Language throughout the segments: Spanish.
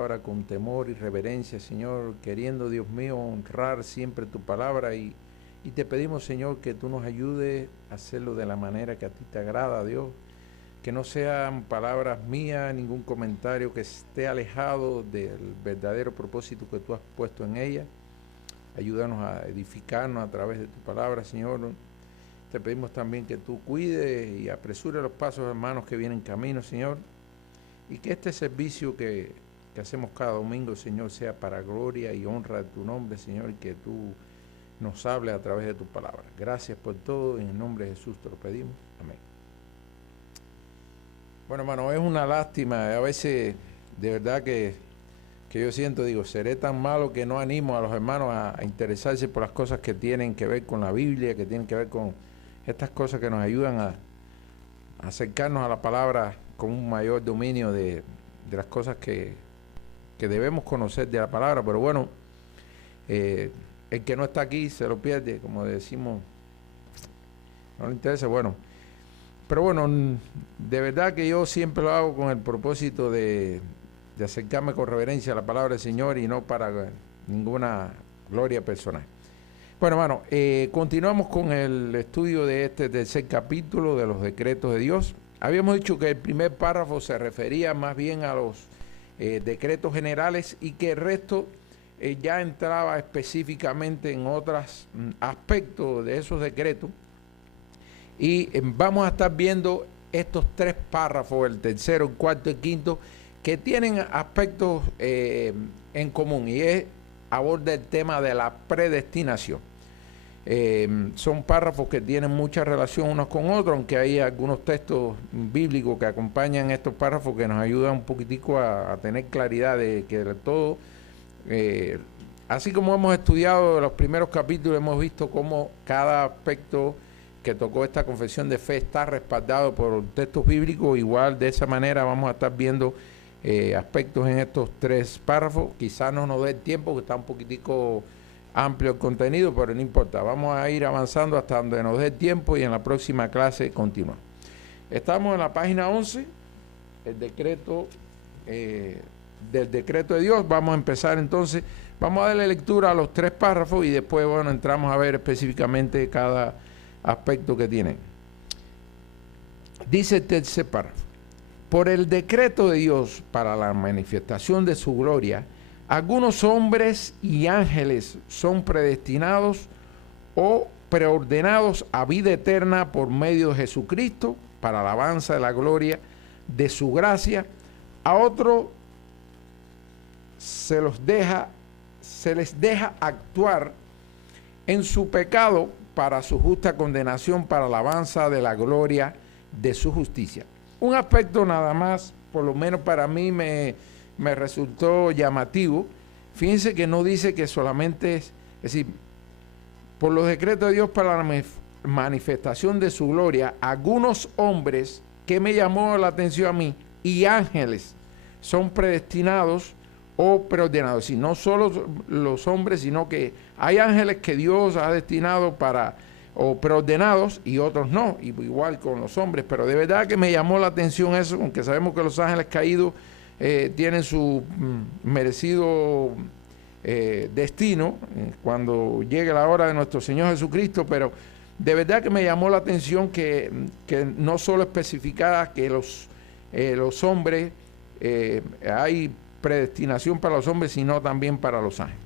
palabra con temor y reverencia, Señor, queriendo, Dios mío, honrar siempre tu palabra y te pedimos, Señor, que tú nos ayudes a hacerlo de la manera que a ti te agrada, Dios, que no sean palabras mías, ningún comentario que esté alejado del verdadero propósito que tú has puesto en ella. Ayúdanos a edificarnos a través de tu palabra, Señor. Te pedimos también que tú cuides y apresures los pasos, hermanos, que vienen en camino, Señor, y que este servicio que hacemos cada domingo, Señor, sea para gloria y honra de tu nombre, Señor, y que tú nos hables a través de tu palabra. Gracias por todo, en el nombre de Jesús te lo pedimos. Amén. Bueno, hermano, es una lástima, a veces de verdad que yo siento, digo, seré tan malo que no animo a los hermanos a interesarse por las cosas que tienen que ver con la Biblia, que tienen que ver con estas cosas que nos ayudan a acercarnos a la palabra con un mayor dominio de las cosas que debemos conocer de la palabra. Pero bueno, el que no está aquí se lo pierde, como decimos, no le interesa, bueno. Pero bueno, de verdad que yo siempre lo hago con el propósito de acercarme con reverencia a la palabra del Señor y no para ninguna gloria personal. Bueno, hermano, continuamos con el estudio de este tercer capítulo de los decretos de Dios. Habíamos dicho que el primer párrafo se refería más bien a los decretos generales y que el resto ya entraba específicamente en otros aspectos de esos decretos. Y vamos a estar viendo estos tres párrafos, el tercero, el cuarto y el quinto, que tienen aspectos en común, y aborda el tema de la predestinación. Son párrafos que tienen mucha relación unos con otros, aunque hay algunos textos bíblicos que acompañan estos párrafos que nos ayudan un poquitico a tener claridad de que de todo, así como hemos estudiado los primeros capítulos, hemos visto cómo cada aspecto que tocó esta confesión de fe está respaldado por textos bíblicos. Igual de esa manera vamos a estar viendo aspectos en estos tres párrafos. Quizás no nos dé el tiempo, que está un poquitico amplio el contenido, pero no importa, vamos a ir avanzando hasta donde nos dé el tiempo y en la próxima clase continuamos. Estamos en la página 11, el decreto del decreto de Dios. Vamos a empezar entonces, vamos a darle lectura a los tres párrafos y después, bueno, entramos a ver específicamente cada aspecto que tienen. Dice el tercer párrafo: por el decreto de Dios para la manifestación de su gloria, algunos hombres y ángeles son predestinados o preordenados a vida eterna por medio de Jesucristo para alabanza de la gloria de su gracia. A otros se les deja actuar en su pecado para su justa condenación, para alabanza de la gloria de su justicia. Un aspecto nada más, por lo menos para mí me resultó llamativo. Fíjense que no dice que solamente es decir, por los decretos de Dios para la manifestación de su gloria, algunos hombres, que me llamó la atención a mí, y ángeles son predestinados o preordenados. Y no solo los hombres, sino que hay ángeles que Dios ha destinado o preordenados y otros no, igual con los hombres. Pero de verdad que me llamó la atención eso, aunque sabemos que los ángeles caídos tienen su merecido destino cuando llegue la hora de nuestro Señor Jesucristo, pero de verdad que me llamó la atención que no solo especificara que los hombres, hay predestinación para los hombres, sino también para los ángeles.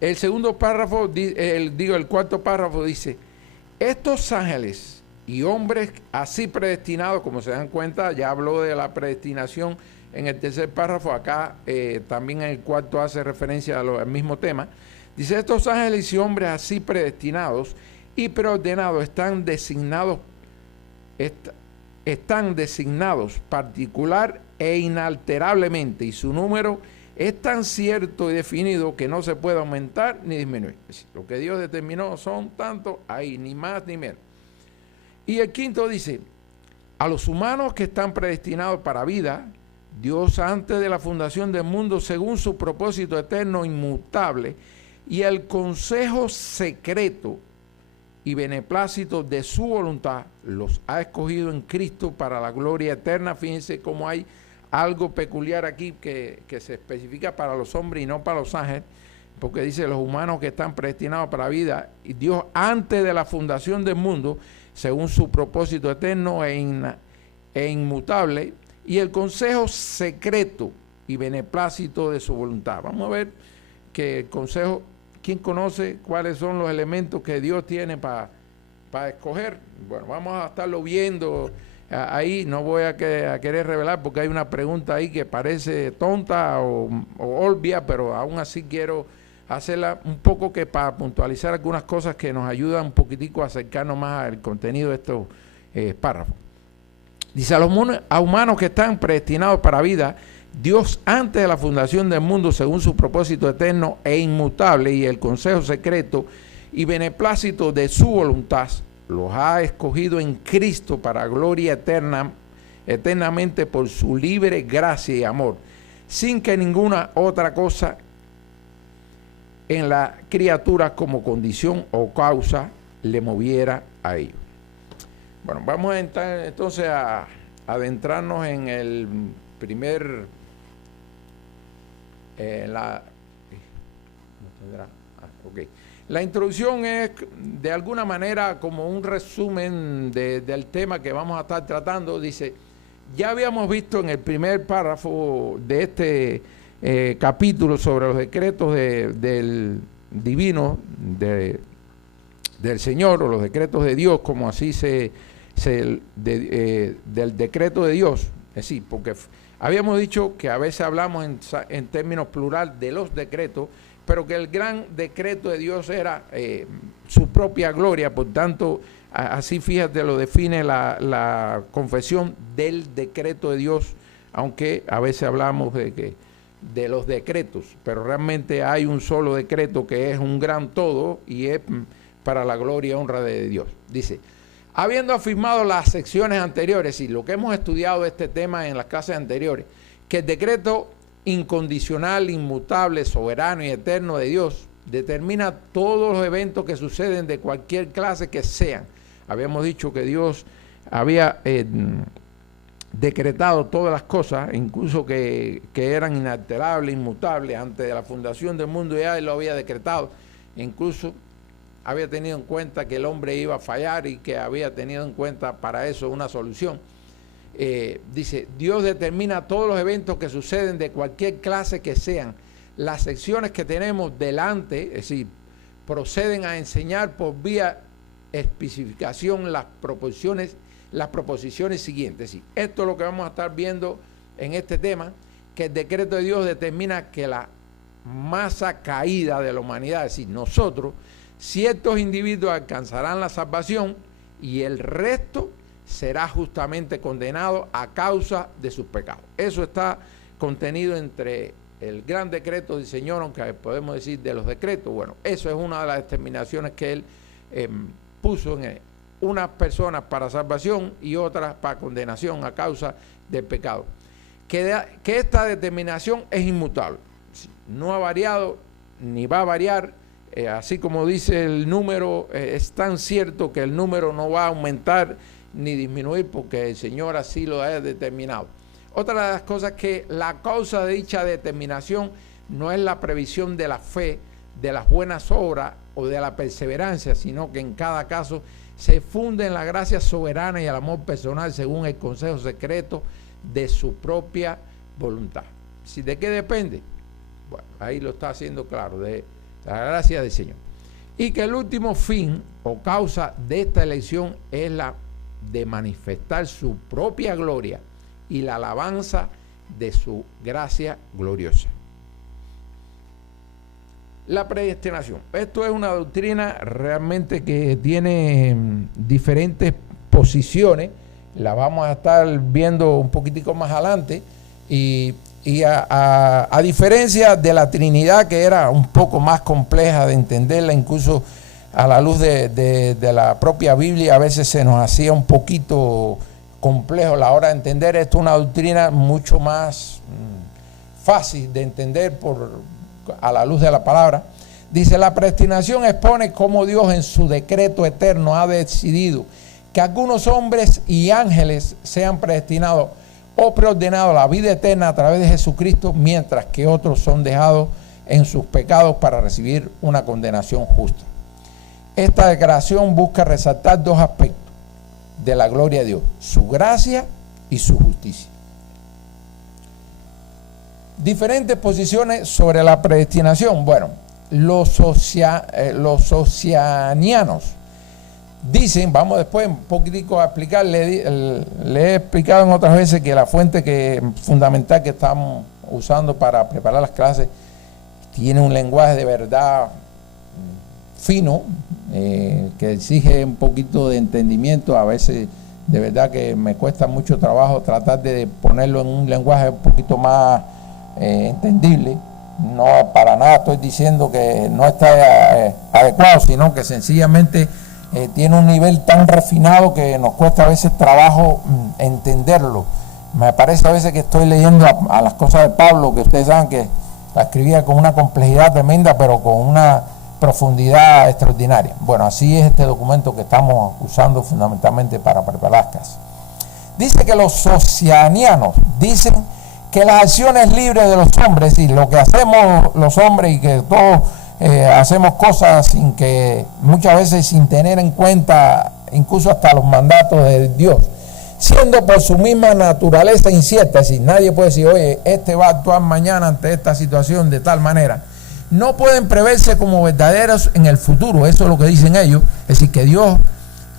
El segundo párrafo, el cuarto párrafo dice: estos ángeles y hombres así predestinados, como se dan cuenta, ya habló de la predestinación en el tercer párrafo, acá también en el cuarto hace referencia al mismo tema. Dice: estos ángeles y hombres así predestinados y preordenados están designados particular e inalterablemente, y su número es tan cierto y definido que no se puede aumentar ni disminuir. Lo que Dios determinó son tantos ahí, ni más ni menos. Y el quinto dice: a los humanos que están predestinados para vida, Dios antes de la fundación del mundo, según su propósito eterno inmutable y el consejo secreto y beneplácito de su voluntad, los ha escogido en Cristo para la gloria eterna. Fíjense cómo hay algo peculiar aquí que se especifica para los hombres y no para los ángeles, porque dice los humanos que están predestinados para la vida, y Dios antes de la fundación del mundo, según su propósito eterno e inmutable, y el consejo secreto y beneplácito de su voluntad. Vamos a ver que el consejo, ¿quién conoce cuáles son los elementos que Dios tiene para escoger? Bueno, vamos a estarlo viendo ahí. No voy a querer revelar porque hay una pregunta ahí que parece tonta o obvia, pero aún así quiero hacerla un poco que para puntualizar algunas cosas que nos ayudan un poquitico a acercarnos más al contenido de estos párrafos. Dice, a los humanos que están predestinados para vida, Dios antes de la fundación del mundo, según su propósito eterno e inmutable y el consejo secreto y beneplácito de su voluntad, los ha escogido en Cristo para gloria eterna, eternamente por su libre gracia y amor, sin que ninguna otra cosa en la criatura como condición o causa le moviera a ello. Bueno, vamos a entrar entonces a adentrarnos en el primer, La introducción es de alguna manera como un resumen del tema que vamos a estar tratando. Dice, ya habíamos visto en el primer párrafo de este capítulo sobre los decretos del divino del Señor, o los decretos de Dios, como así del decreto de Dios. Es decir, porque habíamos dicho que a veces hablamos en términos plural de los decretos, pero que el gran decreto de Dios era su propia gloria. Por tanto, así fíjate, lo define la confesión del decreto de Dios, aunque a veces hablamos de los decretos, pero realmente hay un solo decreto que es un gran todo y es para la gloria y honra de Dios. Dice, habiendo afirmado las secciones anteriores y lo que hemos estudiado de este tema en las clases anteriores, que el decreto incondicional, inmutable, soberano y eterno de Dios determina todos los eventos que suceden de cualquier clase que sean. Habíamos dicho que Dios había decretado todas las cosas, incluso que eran inalterables, inmutables, antes de la fundación del mundo ya Él lo había decretado. Incluso había tenido en cuenta que el hombre iba a fallar y que había tenido en cuenta para eso una solución. Dice, Dios determina todos los eventos que suceden de cualquier clase que sean. Las secciones que tenemos delante, es decir, proceden a enseñar por vía especificación las proposiciones siguientes. Es decir, esto es lo que vamos a estar viendo en este tema, que el decreto de Dios determina que la masa caída de la humanidad, es decir, nosotros, ciertos individuos alcanzarán la salvación y el resto será justamente condenado a causa de sus pecados. Eso está contenido entre el gran decreto del Señor, aunque podemos decir de los decretos. Bueno, eso es una de las determinaciones que Él puso en unas personas para salvación y otras para condenación a causa del pecado. Que esta determinación es inmutable. No ha variado ni va a variar. Así como dice el número, es tan cierto que el número no va a aumentar ni disminuir porque el Señor así lo ha determinado. Otra de las cosas que la causa de dicha determinación no es la previsión de la fe, de las buenas obras o de la perseverancia, sino que en cada caso se funde en la gracia soberana y el amor personal según el consejo secreto de su propia voluntad. ¿De qué depende? Bueno, ahí lo está haciendo claro, de la gracia del Señor. Y que el último fin o causa de esta elección es la de manifestar su propia gloria y la alabanza de su gracia gloriosa. La predestinación. Esto es una doctrina realmente que tiene diferentes posiciones. La vamos a estar viendo un poquitico más adelante. Y a diferencia de la Trinidad, que era un poco más compleja de entenderla, incluso a la luz de la propia Biblia, a veces se nos hacía un poquito complejo la hora de entender. Esto es una doctrina mucho más fácil de entender a la luz de la palabra. Dice, la predestinación expone cómo Dios en su decreto eterno ha decidido que algunos hombres y ángeles sean predestinados o preordenado la vida eterna a través de Jesucristo, mientras que otros son dejados en sus pecados para recibir una condenación justa. Esta declaración busca resaltar dos aspectos de la gloria de Dios: su gracia y su justicia. Diferentes posiciones sobre la predestinación. Bueno, los socianianos dicen, vamos después un poquitico a explicar, le he explicado en otras veces que la fuente fundamental que estamos usando para preparar las clases tiene un lenguaje de verdad fino, que exige un poquito de entendimiento. A veces de verdad que me cuesta mucho trabajo tratar de ponerlo en un lenguaje un poquito más entendible. No, para nada estoy diciendo que no está adecuado, sino que sencillamente tiene un nivel tan refinado que nos cuesta a veces trabajo entenderlo. Me parece a veces que estoy leyendo a las cosas de Pablo, que ustedes saben que la escribía con una complejidad tremenda, pero con una profundidad extraordinaria. Bueno, así es este documento que estamos usando fundamentalmente para preparar las clases. Dice que los socianianos dicen que las acciones libres de los hombres y lo que hacemos los hombres, y que todos hacemos cosas sin que, muchas veces sin tener en cuenta incluso hasta los mandatos de Dios, siendo por su misma naturaleza incierta. Es decir, nadie puede decir, oye, este va a actuar mañana ante esta situación de tal manera. No pueden preverse como verdaderos en el futuro. Eso es lo que dicen ellos. Es decir, que Dios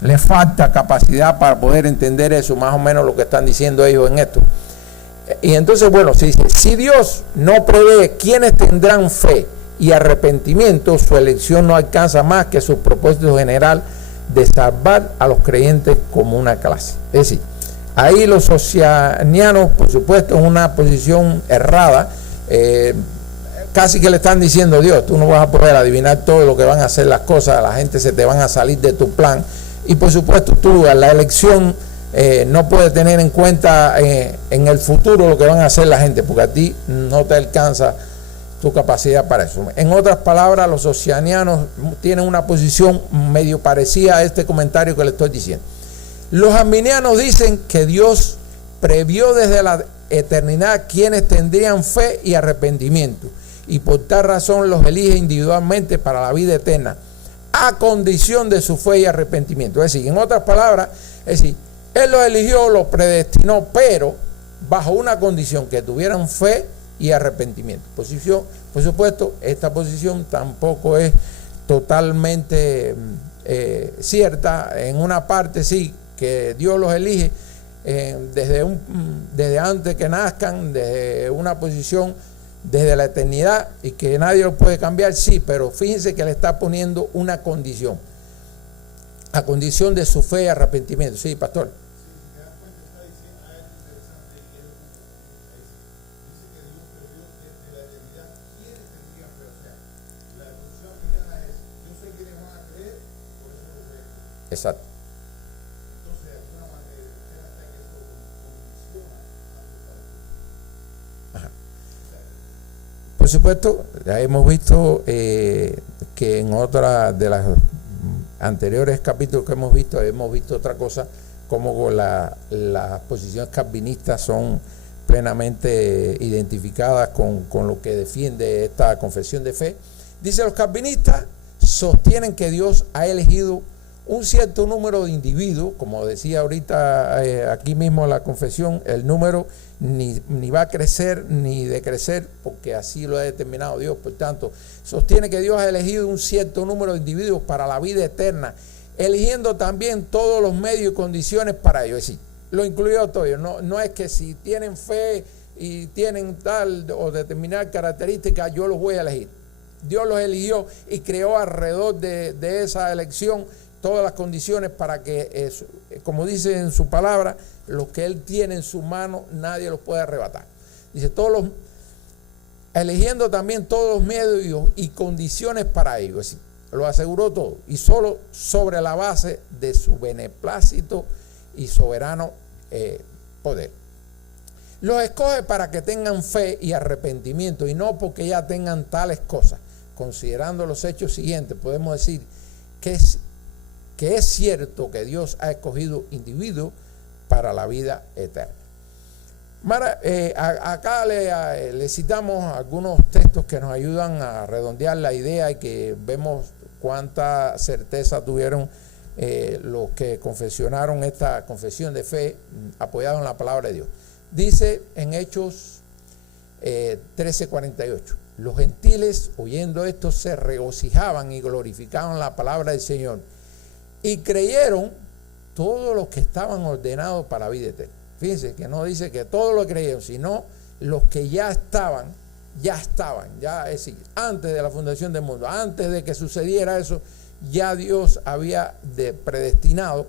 le falta capacidad para poder entender eso, más o menos lo que están diciendo ellos en esto. Y entonces, bueno, se dice, si Dios no prevé quiénes tendrán fe y arrepentimiento, su elección no alcanza más que su propósito general de salvar a los creyentes como una clase. Es decir, ahí los socianianos, por supuesto, en una posición errada, casi que le están diciendo, Dios, tú no vas a poder adivinar todo lo que van a hacer las cosas, la gente se te van a salir de tu plan, y por supuesto tú, la elección no puedes tener en cuenta en el futuro lo que van a hacer la gente, porque a ti no te alcanza tu capacidad para eso. En otras palabras, los socianianos tienen una posición medio parecida a este comentario que le estoy diciendo. Los arminianos dicen que Dios previó desde la eternidad quienes tendrían fe y arrepentimiento, y por tal razón los elige individualmente para la vida eterna, a condición de su fe y arrepentimiento. Es decir, en otras palabras, es decir, Él los eligió, los predestinó, pero bajo una condición: que tuvieran fe y arrepentimiento. Por supuesto, esta posición tampoco es totalmente cierta. En una parte sí, que Dios los elige desde antes que nazcan, desde una posición desde la eternidad, y que nadie lo puede cambiar, sí, pero fíjense que le está poniendo una condición, a condición de su fe y arrepentimiento. Sí, pastor. Exacto. Ajá. Por supuesto, ya hemos visto que en otra de las anteriores capítulos que hemos visto otra cosa, como las posiciones calvinistas son plenamente identificadas con lo que defiende esta confesión de fe. Dice, los calvinistas sostienen que Dios ha elegido un cierto número de individuos, como decía ahorita aquí mismo la confesión, el número ni va a crecer ni decrecer, porque así lo ha determinado Dios. Por tanto, sostiene que Dios ha elegido un cierto número de individuos para la vida eterna, eligiendo también todos los medios y condiciones para ello. Es decir, lo incluyó todo. No es que si tienen fe y tienen tal o determinada característica, yo los voy a elegir. Dios los eligió y creó alrededor de esa elección todas las condiciones para que, como dice en su palabra, lo que Él tiene en su mano, nadie los puede arrebatar. Dice, eligiendo también todos los medios y condiciones para ello. Es decir, lo aseguró todo, y solo sobre la base de su beneplácito y soberano poder. Los escoge para que tengan fe y arrepentimiento, y no porque ya tengan tales cosas. Considerando los hechos siguientes, podemos decir que es cierto que Dios ha escogido individuos para la vida eterna. Mara, acá le citamos algunos textos que nos ayudan a redondear la idea y que vemos cuánta certeza tuvieron los que confesionaron esta confesión de fe apoyado en la palabra de Dios. Dice en Hechos 13:48, los gentiles oyendo esto se regocijaban y glorificaban la palabra del Señor y creyeron todos los que estaban ordenados para vida eterna. Fíjense que no dice que todos lo creyeron, sino los que ya estaban, es decir, antes de la fundación del mundo, antes de que sucediera eso, ya Dios había predestinado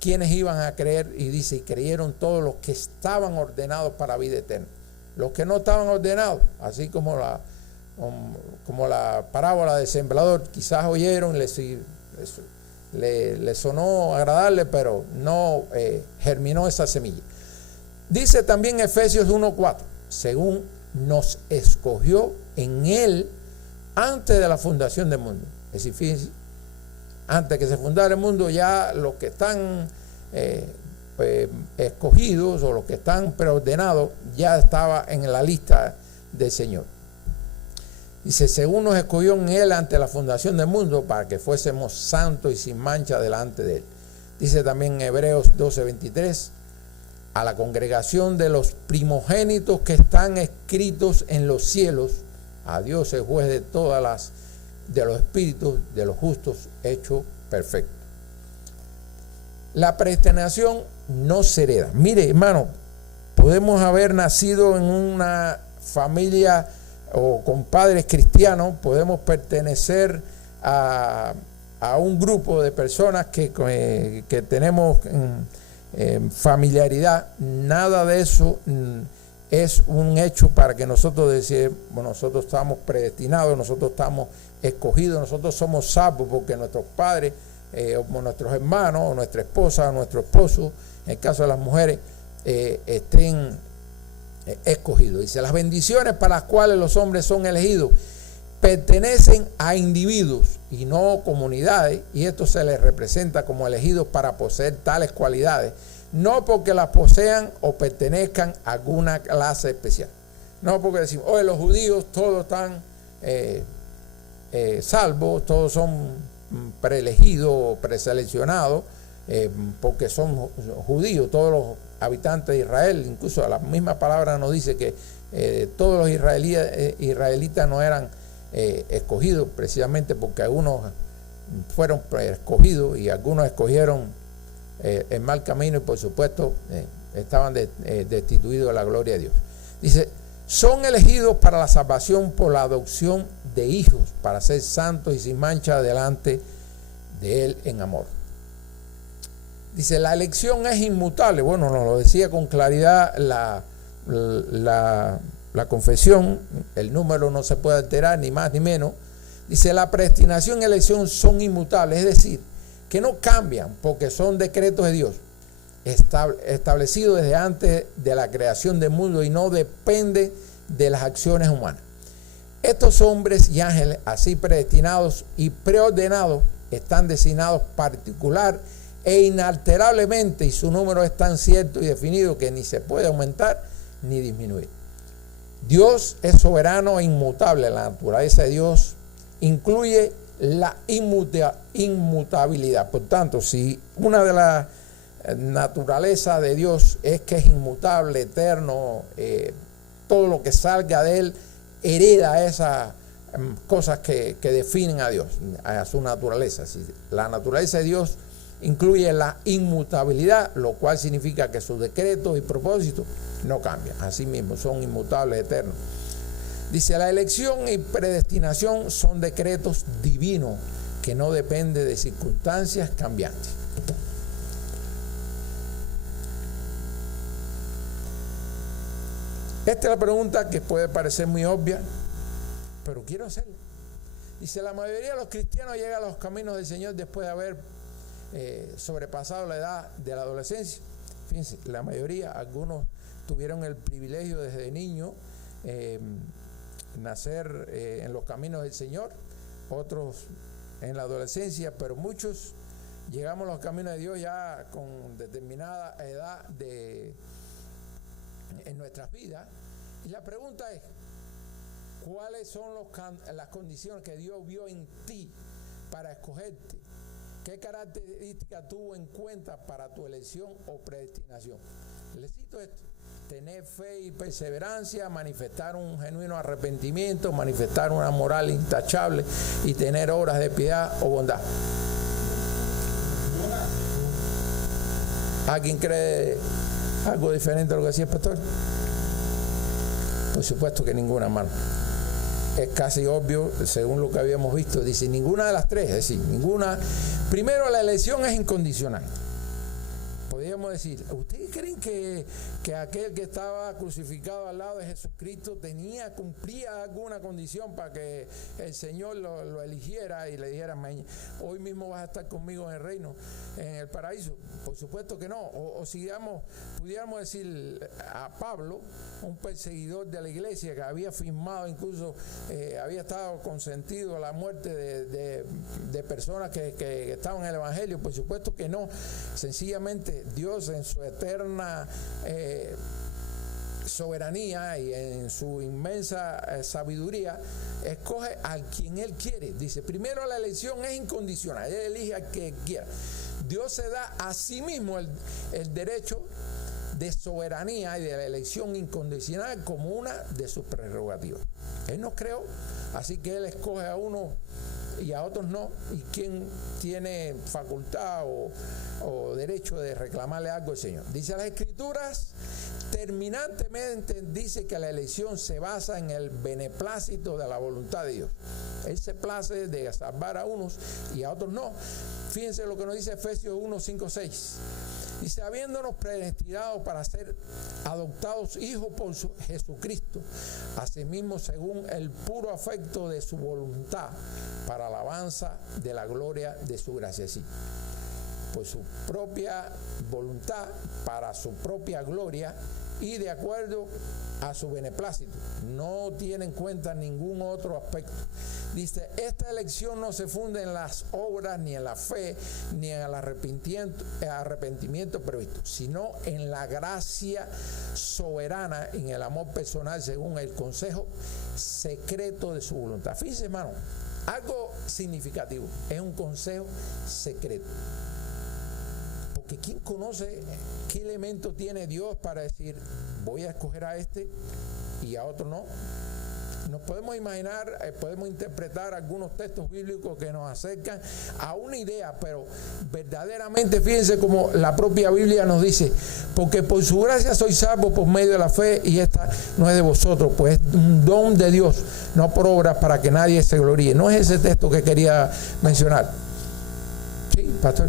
quienes iban a creer, y dice, y creyeron todos los que estaban ordenados para vida eterna. Los que no estaban ordenados, así como la parábola del sembrador, quizás oyeron, le sonó agradable, pero no germinó esa semilla. Dice también Efesios 1:4, según nos escogió en Él antes de la fundación del mundo. Es decir, fíjense, antes que se fundara el mundo, ya los que están escogidos o los que están preordenados ya estaba en la lista del Señor. Dice, según nos escogió en Él antes de la fundación del mundo para que fuésemos santos y sin mancha delante de Él. Dice también en Hebreos 12:23, a la congregación de los primogénitos que están escritos en los cielos, a Dios el juez de de los espíritus de los justos hecho perfecto. La predestinación no se hereda. Mire, hermano, podemos haber nacido en una familia o con padres cristianos, podemos pertenecer a un grupo de personas que tenemos familiaridad. Nada de eso es un hecho para que nosotros decimos, bueno, nosotros estamos predestinados, nosotros estamos escogidos, nosotros somos salvos porque nuestros padres, o nuestros hermanos, o nuestra esposa, o nuestro esposo, en el caso de las mujeres, estén escogidos. Dice, las bendiciones para las cuales los hombres son elegidos pertenecen a individuos y no comunidades, y esto se les representa como elegidos para poseer tales cualidades, no porque las posean o pertenezcan a alguna clase especial. No porque decimos, oye, los judíos todos están salvos, todos son preelegidos o preseleccionados porque son judíos, todos los habitantes de Israel. Incluso la misma palabra nos dice que todos los israelitas no eran escogidos, precisamente porque algunos fueron escogidos y algunos escogieron el mal camino y por supuesto estaban destituidos de la gloria de Dios. Dice, son elegidos para la salvación por la adopción de hijos, para ser santos y sin mancha delante de Él en amor. Dice, la elección es inmutable. Bueno, nos lo decía con claridad la confesión, el número no se puede alterar, ni más ni menos. Dice, la predestinación y elección son inmutables, es decir, que no cambian porque son decretos de Dios, establecidos desde antes de la creación del mundo y no depende de las acciones humanas. Estos hombres y ángeles, así predestinados y preordenados, están designados particular e inalterablemente, y su número es tan cierto y definido que ni se puede aumentar ni disminuir. Dios es soberano e inmutable. La naturaleza de Dios incluye la inmutabilidad. Por tanto, si una de las naturalezas de Dios es que es inmutable, eterno, todo lo que salga de Él hereda esas cosas que definen a Dios, a su naturaleza. Si la naturaleza de Dios incluye la inmutabilidad, lo cual significa que sus decretos y propósitos no cambian. Así mismo son inmutables, eternos. Dice, la elección y predestinación son decretos divinos que no dependen de circunstancias cambiantes. Esta es la pregunta que puede parecer muy obvia, pero quiero hacerla. Dice, la mayoría de los cristianos llegan a los caminos del Señor después de haber sobrepasado la edad de la adolescencia. Fíjense, la mayoría, algunos tuvieron el privilegio desde niño nacer en los caminos del Señor, otros en la adolescencia, pero muchos llegamos a los caminos de Dios ya con determinada edad en nuestras vidas. Y la pregunta es, ¿cuáles son las condiciones que Dios vio en ti para escogerte? ¿Qué características tuvo en cuenta para tu elección o predestinación? Les cito esto: tener fe y perseverancia, manifestar un genuino arrepentimiento, manifestar una moral intachable y tener obras de piedad o bondad. ¿Alguien cree algo diferente a lo que decía el pastor? Por supuesto que ninguna, hermano. Es casi obvio, según lo que habíamos visto. Dice, ninguna de las tres, es decir, ninguna. Primero, la elección es incondicional. Podríamos decir, ¿ustedes creen que aquel que estaba crucificado al lado de Jesucristo cumplía alguna condición para que el Señor lo eligiera y le dijera, hoy mismo vas a estar conmigo en el reino, en el paraíso? Por supuesto que no. O pudiéramos decir a Pablo, un perseguidor de la iglesia que había firmado, incluso había estado consentido a la muerte de personas que estaban en el evangelio. Por supuesto que no. Sencillamente Dios, en su eterna soberanía y en su inmensa sabiduría, escoge a quien Él quiere. Dice, primero, la elección es incondicional. Él elige al que quiera. Dios se da a sí mismo el derecho de soberanía y de la elección incondicional como una de sus prerrogativas. Él nos creó, así que Él escoge a uno y a otros no. ¿Y quién tiene facultad o derecho de reclamarle algo al Señor? Dice las Escrituras, terminantemente dice que la elección se basa en el beneplácito de la voluntad de Dios. Él se place de salvar a unos y a otros no. Fíjense lo que nos dice Efesios 1, 5, 6. Dice, habiéndonos predestinado para ser adoptados hijos por Jesucristo, asimismo según el puro afecto de su voluntad, para alabanza de la gloria de su gracia. Sí, por su propia voluntad, para su propia gloria y de acuerdo a su beneplácito. No tiene en cuenta ningún otro aspecto. Dice, esta elección no se funda en las obras, ni en la fe, ni en el arrepentimiento previsto, sino en la gracia soberana, en el amor personal según el consejo secreto de su voluntad. Fíjense, hermano, algo significativo, es un consejo secreto. Porque ¿quién conoce qué elemento tiene Dios para decir, voy a escoger a este y a otro no? Nos podemos imaginar, podemos interpretar algunos textos bíblicos que nos acercan a una idea, pero verdaderamente fíjense como la propia Biblia nos dice, porque por su gracia soy salvo por medio de la fe, y esta no es de vosotros, pues es un don de Dios, no por obras, para que nadie se gloríe. No es ese texto que quería mencionar. Sí, pastor.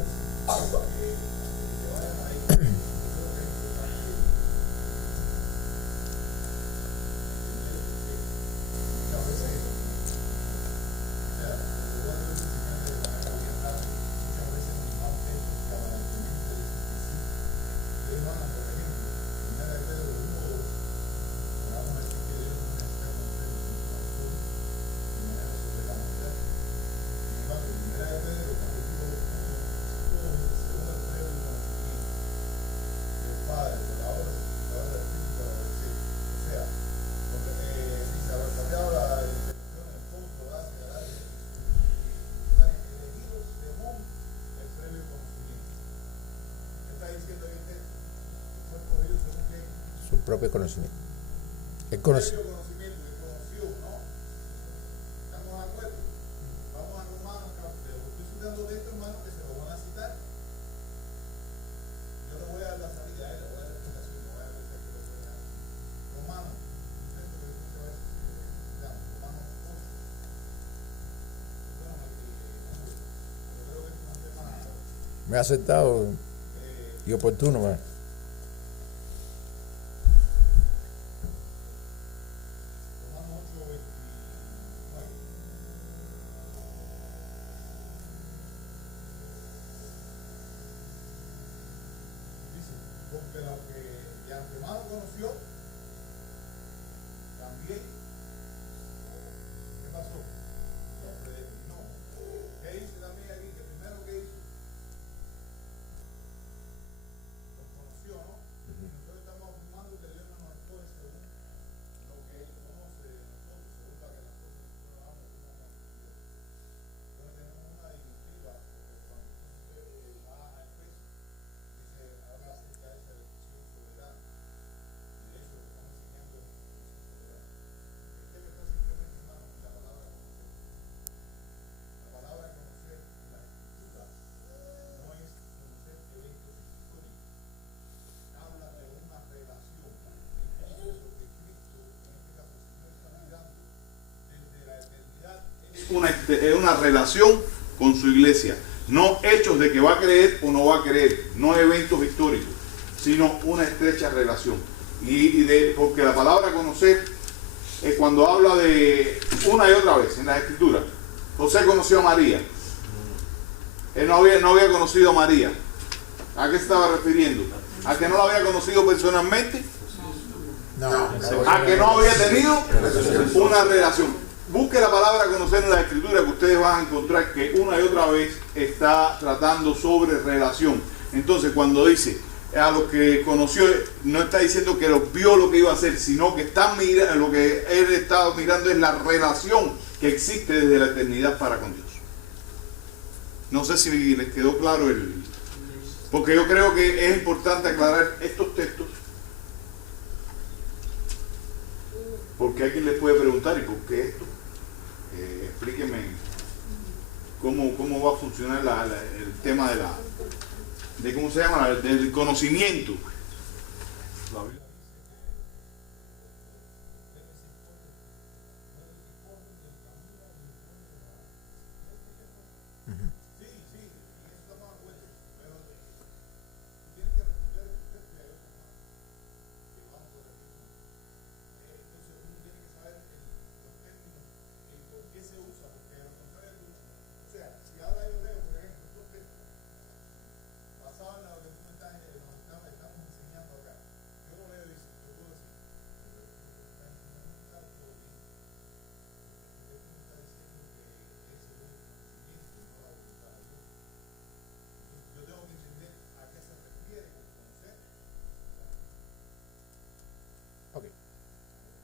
Propio conocimiento. El conocimiento y promoción, ¿no? ¿Estamos de acuerdo? Vamos a Romanos, estoy citando de esto, hermano, que se lo van a citar. Yo le voy a dar la salida, le voy a dar la explicación, no voy a decir que lo voy a dar. Romanos, Romanos 8. Me ha aceptado y oportuno, man. Porque lo que de antemano conoció, también, ¿qué pasó? Lo predestinó. ¿Qué dice también aquí? Que primero que hizo, los conoció, ¿no? Y nosotros estamos afirmando que Dios no nos una relación con su iglesia. No hechos de que va a creer o no va a creer, no eventos históricos, sino una estrecha relación. Porque la palabra conocer, cuando habla de una y otra vez en las Escrituras, José conoció a María. Él no había conocido a María. ¿A qué se estaba refiriendo? ¿A que no la había conocido personalmente? No. ¿A que no había tenido una relación? Busque la palabra conocer en la Escritura, que ustedes van a encontrar que una y otra vez está tratando sobre relación. Entonces, cuando dice a los que conoció, no está diciendo que los vio lo que iba a hacer, sino que está mirando, lo que él está mirando es la relación que existe desde la eternidad para con Dios. No sé si les quedó claro porque yo creo que es importante aclarar estos textos, porque alguien les puede preguntar, ¿y por qué esto? Explíqueme cómo va a funcionar el tema de ¿cómo se llama? Del conocimiento.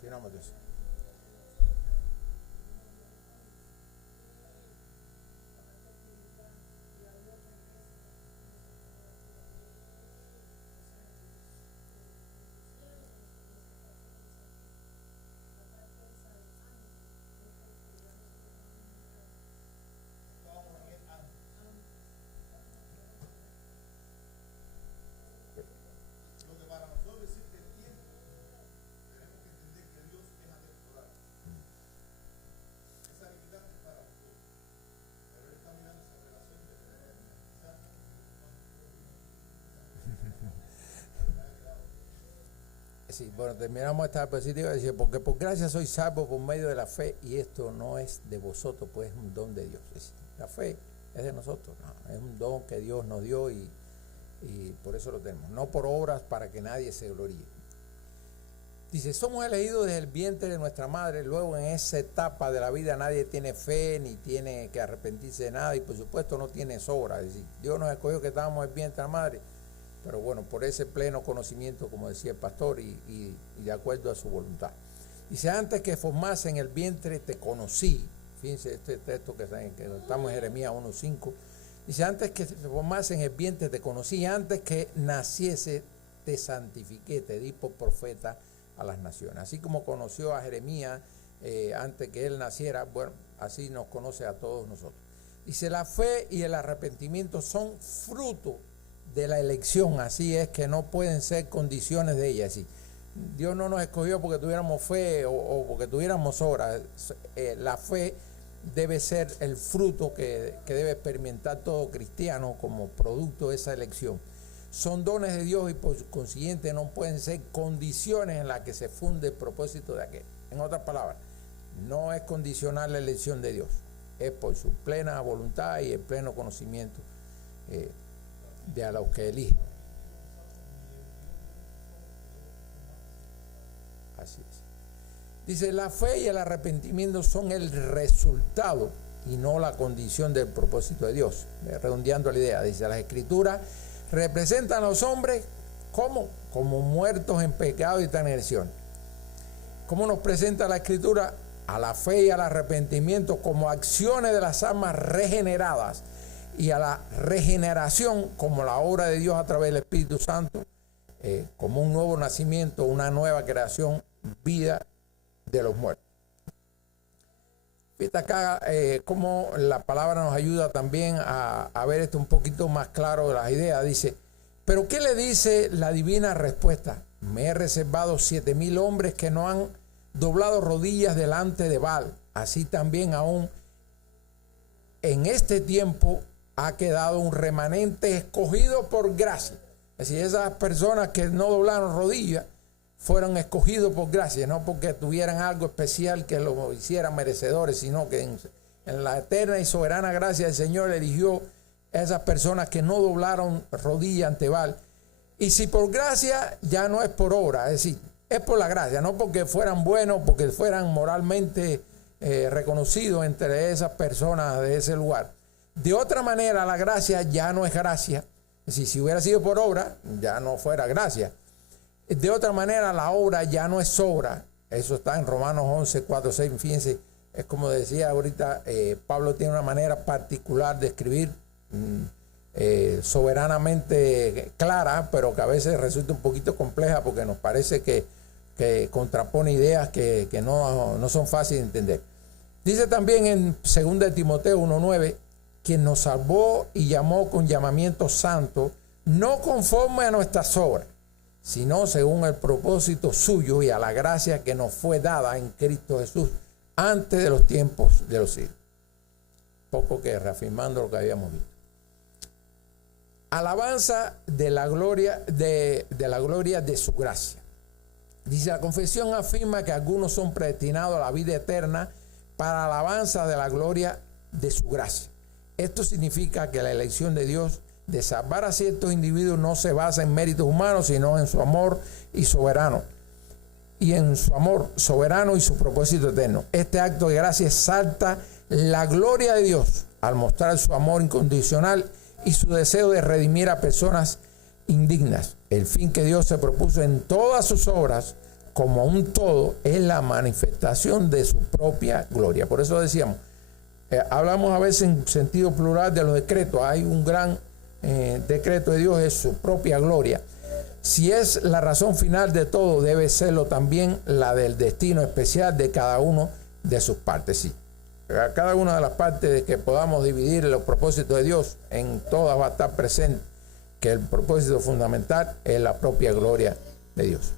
Continuamos de eso. Sí, bueno, terminamos esta diapositiva y dice, porque por gracia soy salvo por medio de la fe, y esto no es de vosotros, pues es un don de Dios. Es decir, la fe es de nosotros, no, es un don que Dios nos dio y por eso lo tenemos, no por obras para que nadie se gloríe. Dice, somos elegidos desde el vientre de nuestra madre. Luego, en esa etapa de la vida nadie tiene fe ni tiene que arrepentirse de nada, y por supuesto no tiene sobra. Es decir, Dios nos escogió que estábamos en el vientre de la madre, pero bueno, por ese pleno conocimiento, como decía el pastor, y de acuerdo a su voluntad. Dice, antes que formase en el vientre te conocí. Fíjense este texto que estamos en Jeremías 1:5. Dice, antes que formase en el vientre te conocí, antes que naciese te santifiqué, te di por profeta a las naciones. Así como conoció a Jeremías antes que él naciera, bueno, así nos conoce a todos nosotros. Dice, la fe y el arrepentimiento son fruto de la elección, así es que no pueden ser condiciones de ella. Así, Dios no nos escogió porque tuviéramos fe o porque tuviéramos obras. La fe debe ser el fruto que debe experimentar todo cristiano como producto de esa elección. Son dones de Dios y por consiguiente no pueden ser condiciones en las que se funde el propósito de aquel. En otras palabras, no es condicional la elección de Dios, es por su plena voluntad y el pleno conocimiento de a los que elige. Así es. Dice, la fe y el arrepentimiento son el resultado y no la condición del propósito de Dios. Redondeando la idea, dice, las Escrituras representan a los hombres como muertos en pecado y transgresión. ¿Cómo nos presenta la Escritura? A la fe y al arrepentimiento como acciones de las almas regeneradas, y a la regeneración como la obra de Dios a través del Espíritu Santo, como un nuevo nacimiento, una nueva creación, vida de los muertos. Fíjate acá cómo la palabra nos ayuda también a ver esto un poquito más claro de las ideas. Dice, pero ¿qué le dice la divina respuesta? Me he reservado 7,000 hombres que no han doblado rodillas delante de Baal, así también aún en este tiempo ha quedado un remanente escogido por gracia. Es decir, esas personas que no doblaron rodillas fueron escogidos por gracia, no porque tuvieran algo especial que los hicieran merecedores, sino que en la eterna y soberana gracia del Señor eligió a esas personas que no doblaron rodilla ante Baal. Y si por gracia, ya no es por obra, es decir, es por la gracia, no porque fueran buenos, porque fueran moralmente reconocidos entre esas personas de ese lugar. De otra manera, la gracia ya no es gracia. Es decir, si hubiera sido por obra, ya no fuera gracia. De otra manera, la obra ya no es obra. Eso está en Romanos 11, 4, 6. Fíjense, es como decía ahorita, Pablo tiene una manera particular de escribir, soberanamente clara, pero que a veces resulta un poquito compleja porque nos parece que contrapone ideas que no son fáciles de entender. Dice también en 2 Timoteo 1:9, quien nos salvó y llamó con llamamiento santo, no conforme a nuestras obras, sino según el propósito suyo y a la gracia que nos fue dada en Cristo Jesús antes de los tiempos de los siglos. Poco que reafirmando lo que habíamos visto. Alabanza de la gloria de su gracia. Dice, la confesión afirma que algunos son predestinados a la vida eterna para alabanza de la gloria de su gracia. Esto significa que la elección de Dios de salvar a ciertos individuos no se basa en méritos humanos, sino en su amor y soberano. Y en su amor soberano y su propósito eterno. Este acto de gracia exalta la gloria de Dios al mostrar su amor incondicional y su deseo de redimir a personas indignas. El fin que Dios se propuso en todas sus obras como un todo es la manifestación de su propia gloria. Por eso decíamos, hablamos a veces en sentido plural de los decretos. Hay un gran decreto de Dios, es su propia gloria. Si es la razón final de todo, debe serlo también la del destino especial de cada uno de sus partes. Sí, cada una de las partes de que podamos dividir los propósitos de Dios, en todas va a estar presente que el propósito fundamental es la propia gloria de Dios.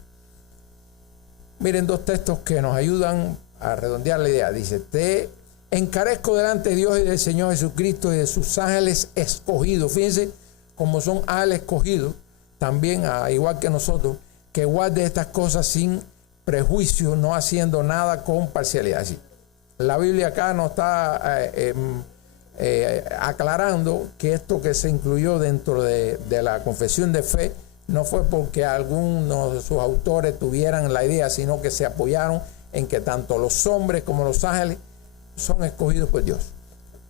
Miren dos textos que nos ayudan a redondear la idea. Dice, te encarezco delante de Dios y del Señor Jesucristo y de sus ángeles escogidos. Fíjense cómo son ángeles escogidos, también igual que nosotros, que guarde estas cosas sin prejuicio, no haciendo nada con parcialidad. Así, la Biblia acá nos está aclarando que esto que se incluyó dentro de la confesión de fe no fue porque algunos de sus autores tuvieran la idea, sino que se apoyaron en que tanto los hombres como los ángeles son escogidos por Dios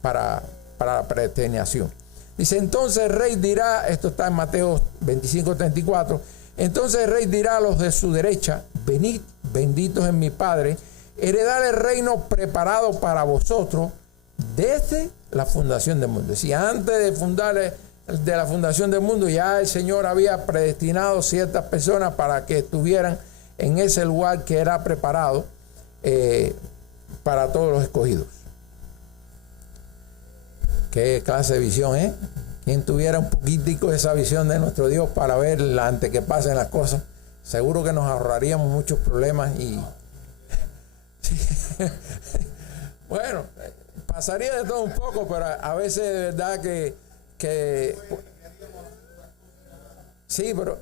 para la predestinación. Dice, entonces el rey dirá, esto está en Mateo 25:34, entonces el rey dirá a los de su derecha, venid, benditos en mi Padre, heredad el reino preparado para vosotros desde la fundación del mundo. Si antes de la fundación del mundo ya el Señor había predestinado ciertas personas para que estuvieran en ese lugar que era preparado para todos los escogidos. Qué clase de visión, ¿eh? Quien tuviera un poquitico de esa visión de nuestro Dios para verla antes que pasen las cosas, seguro que nos ahorraríamos muchos problemas y bueno, pasaría de todo un poco, pero a veces de verdad que sí, pero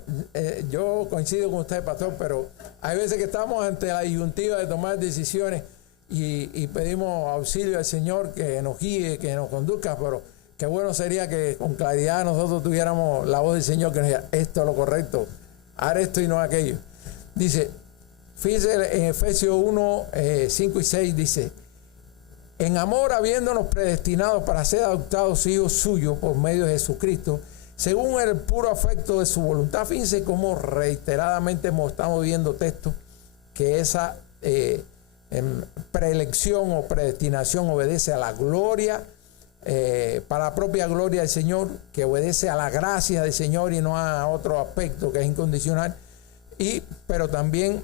yo coincido con usted, pastor, pero hay veces que estamos ante la disyuntiva de tomar decisiones y pedimos auxilio al Señor que nos guíe, que nos conduzca, pero qué bueno sería que con claridad nosotros tuviéramos la voz del Señor que nos diga, esto es lo correcto, haz esto y no aquello. Dice, fíjense en Efesios 1, 5 y 6 dice, en amor habiéndonos predestinados para ser adoptados hijos suyos por medio de Jesucristo, según el puro afecto de su voluntad. Fíjense cómo reiteradamente estamos viendo textos que esa preelección o predestinación obedece a la gloria, para la propia gloria del Señor, que obedece a la gracia del Señor y no a otro aspecto que es incondicional. Pero también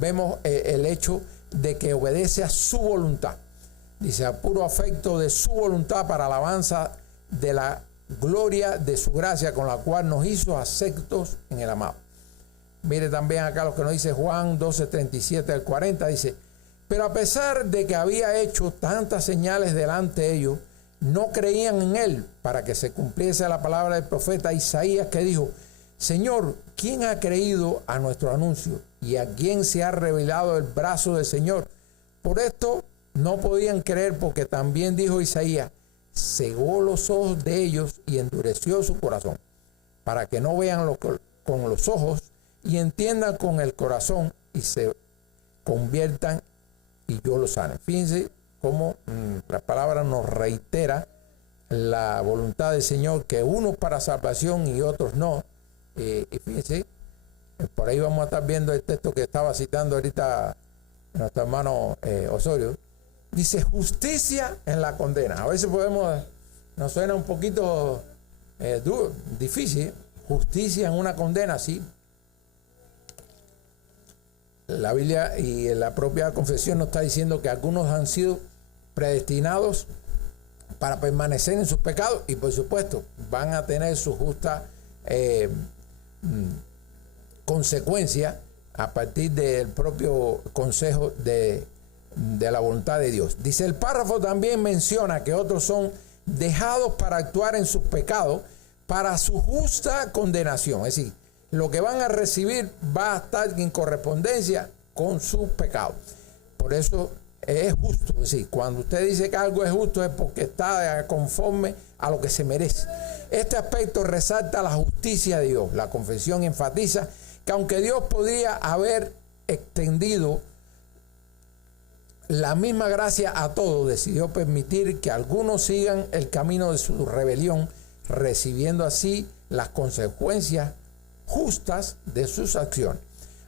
vemos el hecho de que obedece a su voluntad. Dice, a puro afecto de su voluntad para alabanza de la gloria de su gracia con la cual nos hizo aceptos en el amado. Mire también acá lo que nos dice Juan 12:37 al 40, dice, Pero a pesar de que había hecho tantas señales delante de ellos, no creían en él, para que se cumpliese la palabra del profeta Isaías, que dijo: Señor, ¿quién ha creído a nuestro anuncio? ¿Y a quién se ha revelado el brazo del Señor? Por esto no podían creer, porque también dijo Isaías: cegó los ojos de ellos y endureció su corazón, para que no vean con los ojos y entiendan con el corazón y se conviertan y yo los sane. Fíjense cómo la palabra nos reitera la voluntad del Señor, que unos para salvación y otros no. Y fíjense, por ahí vamos a estar viendo el texto que estaba citando ahorita nuestro hermano Osorio. Dice: justicia en la condena. A veces nos suena un poquito duro, difícil. Justicia en una condena, sí. La Biblia y la propia confesión nos está diciendo que algunos han sido predestinados para permanecer en sus pecados y, por supuesto, van a tener su justa consecuencia a partir del propio consejo de la voluntad de Dios. Dice el párrafo, también menciona que otros son dejados para actuar en sus pecados para su justa condenación. Es decir, lo que van a recibir va a estar en correspondencia con sus pecados. Por eso es justo. Es decir, cuando usted dice que algo es justo es porque está conforme a lo que se merece. Este aspecto resalta la justicia de Dios. La confesión enfatiza que aunque Dios podría haber extendido la misma gracia a todos, decidió permitir que algunos sigan el camino de su rebelión, recibiendo así las consecuencias justas de sus acciones.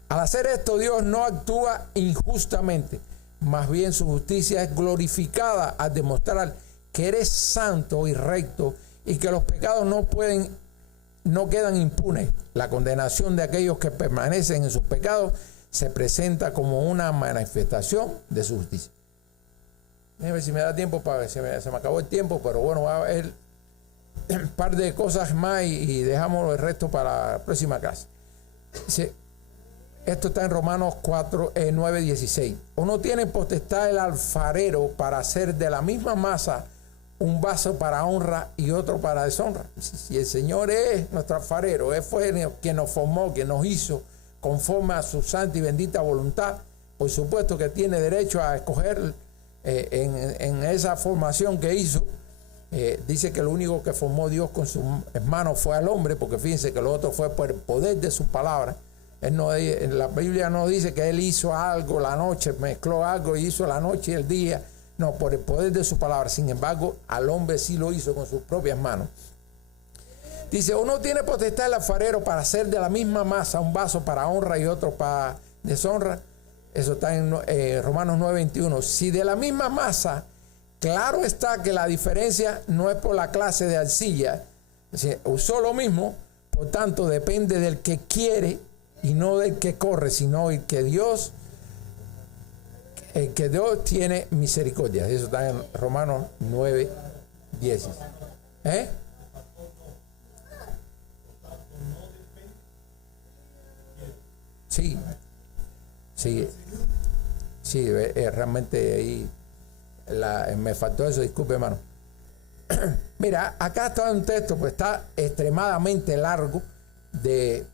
Al hacer esto, Dios no actúa injustamente, más bien su justicia es glorificada al demostrar que eres santo y recto y que los pecados no quedan impunes. La condenación de aquellos que permanecen en sus pecados se presenta como una manifestación de su justicia. Déjame ver si me da tiempo para ver, se me acabó el tiempo, pero bueno, va a haber un par de cosas más y dejamos el resto para la próxima clase. Dice, esto está en Romanos 9, 16. ¿O no tiene potestad el alfarero para hacer de la misma masa un vaso para honra y otro para deshonra? Si el Señor es nuestro alfarero, Él fue quien nos formó, quien nos hizo conforme a su santa y bendita voluntad, por supuesto que tiene derecho a escoger en esa formación que hizo. Dice que lo único que formó Dios con sus manos fue al hombre, porque fíjense que lo otro fue por el poder de sus palabras. En la Biblia no dice que Él hizo algo la noche, mezcló algo y hizo la noche y el día. No, por el poder de sus palabras. Sin embargo, al hombre sí lo hizo con sus propias manos. Dice, ¿o no tiene potestad el alfarero para hacer de la misma masa un vaso para honra y otro para deshonra? Eso está en Romanos 9, 21. Si de la misma masa, claro está que la diferencia no es por la clase de arcilla. Es decir, usó lo mismo, por tanto depende del que quiere y no del que corre, sino el que Dios tiene misericordia. Eso está en Romanos 9, 10. Sí, realmente ahí me faltó eso, disculpe, hermano. Mira, acá está un texto, pues está extremadamente largo,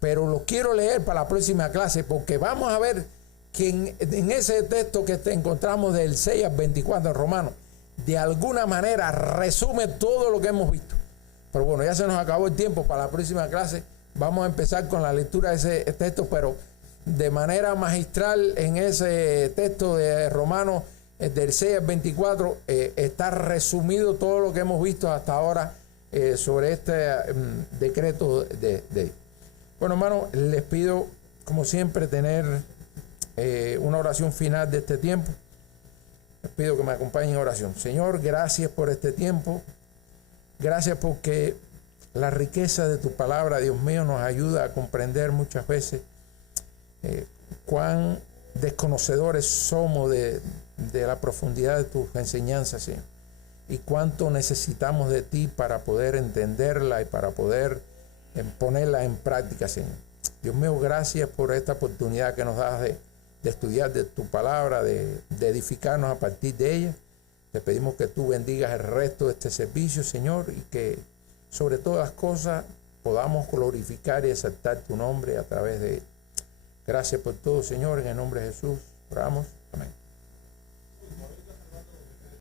pero lo quiero leer para la próxima clase, porque vamos a ver que en ese texto que encontramos del 6 al 24 en Romanos, de alguna manera resume todo lo que hemos visto. Pero bueno, ya se nos acabó el tiempo. Para la próxima clase vamos a empezar con la lectura de ese texto, pero de manera magistral en ese texto de Romanos del 6 al 24 está resumido todo lo que hemos visto hasta ahora sobre este decreto de. Bueno, hermano, les pido como siempre tener una oración final de este tiempo. Les pido que me acompañen en oración. Señor, gracias por este tiempo. Gracias porque la riqueza de tu palabra, Dios mío, nos ayuda a comprender muchas veces cuán desconocedores somos de la profundidad de tus enseñanzas, Señor, y cuánto necesitamos de ti para poder entenderla y para poder ponerla en práctica, Señor. Dios mío, gracias por esta oportunidad que nos das de estudiar de tu palabra, de edificarnos a partir de ella. Te pedimos que tú bendigas el resto de este servicio, Señor, y que sobre todas las cosas podamos glorificar y exaltar tu nombre a través de él. Gracias por todo, Señor, en el nombre de Jesús oramos.